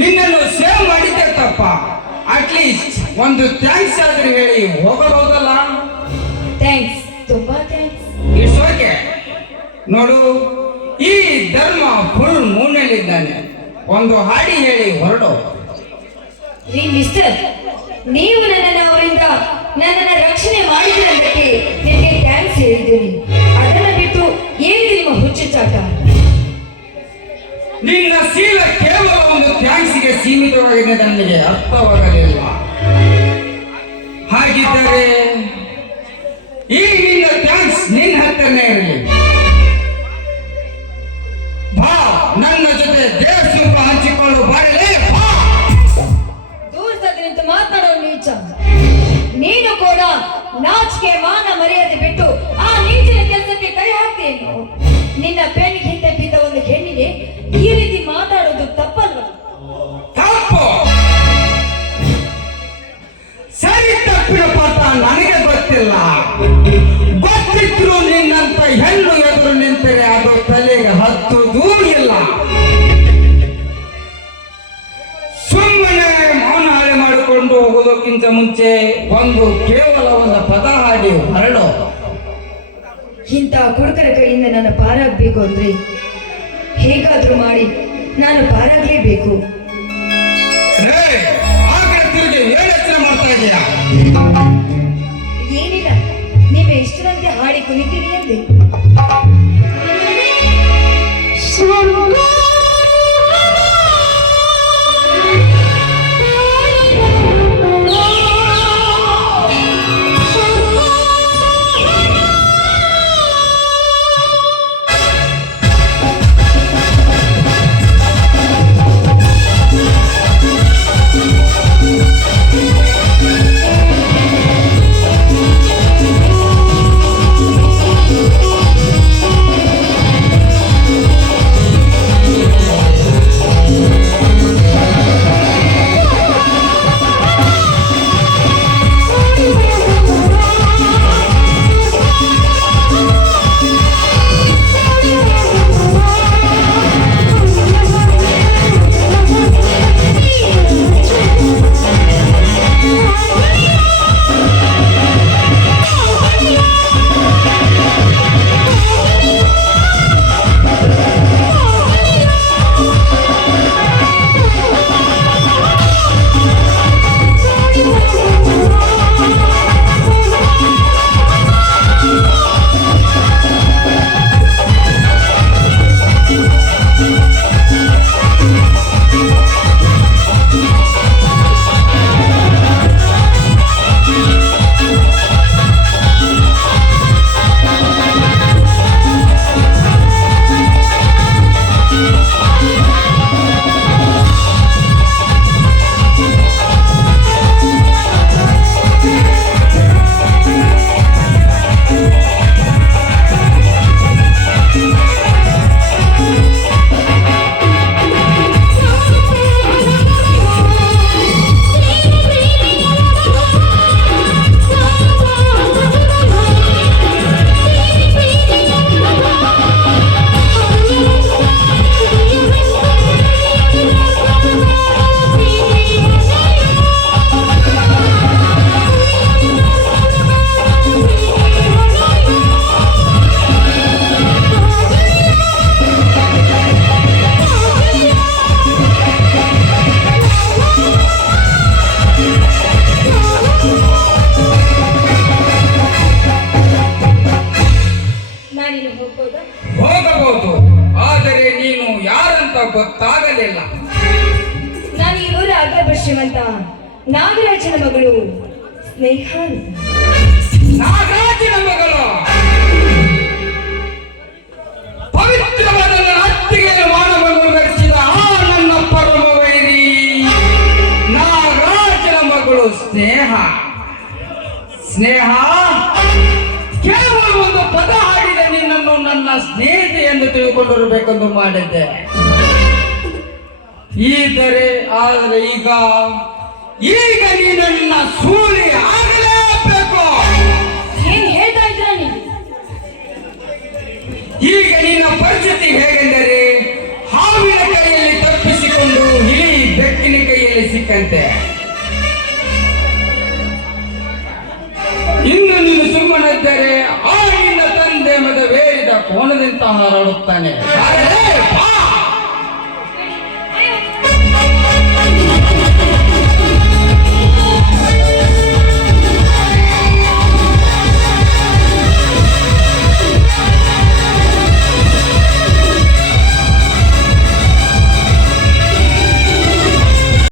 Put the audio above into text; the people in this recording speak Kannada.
ನಿನ್ನನ್ನು ಸೇವ್ ಮಾಡಿದ್ದೆ ತಪ್ಪ. ಅಟ್ಲೀಸ್ಟ್ ಒಂದು ಥ್ಯಾಂಕ್ಸ್ ಆದ್ರೂ ಹೇಳಿ ಹೋಗಬಹುದಲ್ಲ? ಥ್ಯಾಂಕ್ಸ್, ತುಂಬಾ ಥ್ಯಾಂಕ್ಸ್. It's okay. ನೋಡು, ಈ ಧರ್ಮ ಫುಲ್ ಮೂಡ್ನಲ್ಲಿದ್ದಾನೆ. ಒಂದು ಹಾಡಿ ಹೇಳಿ ಹೊರಡು. ರೀ ಮಿಸ್ಟರ್, ನೀವು ಅವರಿಂದ ನನ್ನನ್ನು ರಕ್ಷಣೆ ಮಾಡಿದ್ರಂತೆ ನಿಮಗೆ ಥ್ಯಾಂಕ್ಸ್ ಹೇಳಿದ್ದೀನಿ. ಅದನ್ನ ಬಿಟ್ಟು ಏನು ನಿಮ್ಮ ಹುಚ್ಚುಚಾಟ? ನಿನ್ನ ಶೀಲ ಕೇವಲ ಒಂದು ಥ್ಯಾಂಕ್ಸ್ಗೆ ಸೀಮಿತವಾಗಿದೆ, ನನಗೆ ಅರ್ಥವಾಗಲಿಲ್ಲ. ಹಾಗಿದ್ದರೆ ಈ ನಿನ್ನ ಥ್ಯಾಂಕ್ಸ್ ನಿನ್ನ ಹತ್ತನೇ ಇರಲಿ. ಬಾ, ನನ್ನ ಜೊತೆ ದೇವಸ್ಥಾನ ಹಂಚಿಕೊಂಡು ಬರಲೇ. ದೂರದಲ್ಲಿ ನಿಂತು ಮಾತಾಡೋ ನೀಚ. ನೀನು ಕೂಡ ನಾಚಿಕೆ ಮಾನ ಮರ್ಯಾದೆ ಬಿಟ್ಟು ಆ ನೀಚಿನ ಕೆಲಸಕ್ಕೆ ಕೈ ಹಾಕ್ತೇನು? ನಿನ್ನ ಬೆನ್ನಿಗೆ ಹಿಂದೆ ಬಿದ್ದ ಒಂದು ಹೆಣ್ಣಿಗೆ ಈ ರೀತಿ ಮಾತಾಡೋದು ತಪ್ಪಲ್ವಾ? ತಪ್ಪು. ಸರಿ ತಪ್ಪಿನ ಪಾಠ ನನಗೆ ಗೊತ್ತಿಲ್ಲ. ಗೊತ್ತಿದ್ರು ನಿನ್ನಂತ ಹೆಣ್ಣು ಎದುರು ನಿಂತರೆ ಅದು ತಲೆಗೆ ಹತ್ತುವುದೂ ಇಲ್ಲ. ಸುಮ್ಮನೆ ಮೌನ ಹಾಳೆ ಮಾಡಿಕೊಂಡು ಹೋಗೋದಕ್ಕಿಂತ ಮುಂಚೆ ಕೇವಲ ಒಂದು ಪದ ಹಾಡಿ ಹೊರಡು. ಇಂಥ ಕುಡುಕರ ಕೈಯಿಂದ ನಾನು ಪಾರಾಗಬೇಕು ಅಂದ್ರೆ ಹೇಗಾದ್ರೂ ಮಾಡಿ ನಾನು ಪಾರಾಗಲೇಬೇಕು. ಆ ಕಡೆ ತಿರುಗಿ ಏನು ಯೋಚನೆ ಮಾಡ್ತಾ ಇದೀಯಾ? ಏನಿಲ್ಲ, ನೀವೇ ಇಷ್ಟರಂತೆ ಹಾಡಿ ಕುಣಿತೀರಿ ಅಂದೆ. ಹೋಗಬಹುದು, ಆದರೆ ನೀನು ಯಾರಂತ ಗೊತ್ತಾಗಲಿಲ್ಲ. ನಾನು ಈ ಊರ ಅಗ್ರಭ ಶ್ರೀಮಂತ ನಾಗರಾಜನ ಮಗಳು ಸ್ನೇಹ. ನಾಗರಾಜನ ಮಗಳು? ಪವಿತ್ರವಾದ ಅತ್ತಿಗೆ ಮಾನವನ್ನು ಗಳಿಸಿದ ಆ ನನ್ನ ಪರಮ ವೈರಿ ನಾಗರಾಜನ ಮಗಳು ಸ್ನೇಹ. ಸ್ನೇಹ, ಕೇವಲ ಒಂದು ಪದ ಹಾಡಿದ ನಿನ್ನನ್ನು ನನ್ನ ಸ್ನೇಹಿತೆ ಎಂದು ತಿಳ್ಕೊಂಡಿರಬೇಕೆಂದು ಮಾಡಿದ್ದೆ. ಆದರೆ ಈಗ ನೀನು ನನ್ನ ಸೂಳಿ ಆಗಲೇಬೇಕು. ಏನ್ ಹೇಳ್ತಾ ಇದ್ರ ನೀನು? ಈಗ ನಿನ್ನ ಪರಿಸ್ಥಿತಿ ಹೇಗೆಂದರೆ ಹಾವಿನ ಕೈಯಲ್ಲಿ ತಪ್ಪಿಸಿಕೊಂಡು ಇಲಿ ಬೇಕಂತೆ. ಇನ್ನು ನೀನು ಸುಮ್ಮನಿದ್ದರೆ ಆ ನಿನ್ನ ತಂದೆ ಮದುವೇರಿದ ಕೋಣದಿಂದ ಹಾರಾಡುತ್ತಾನೆ. ಆದರೆ ಬಾ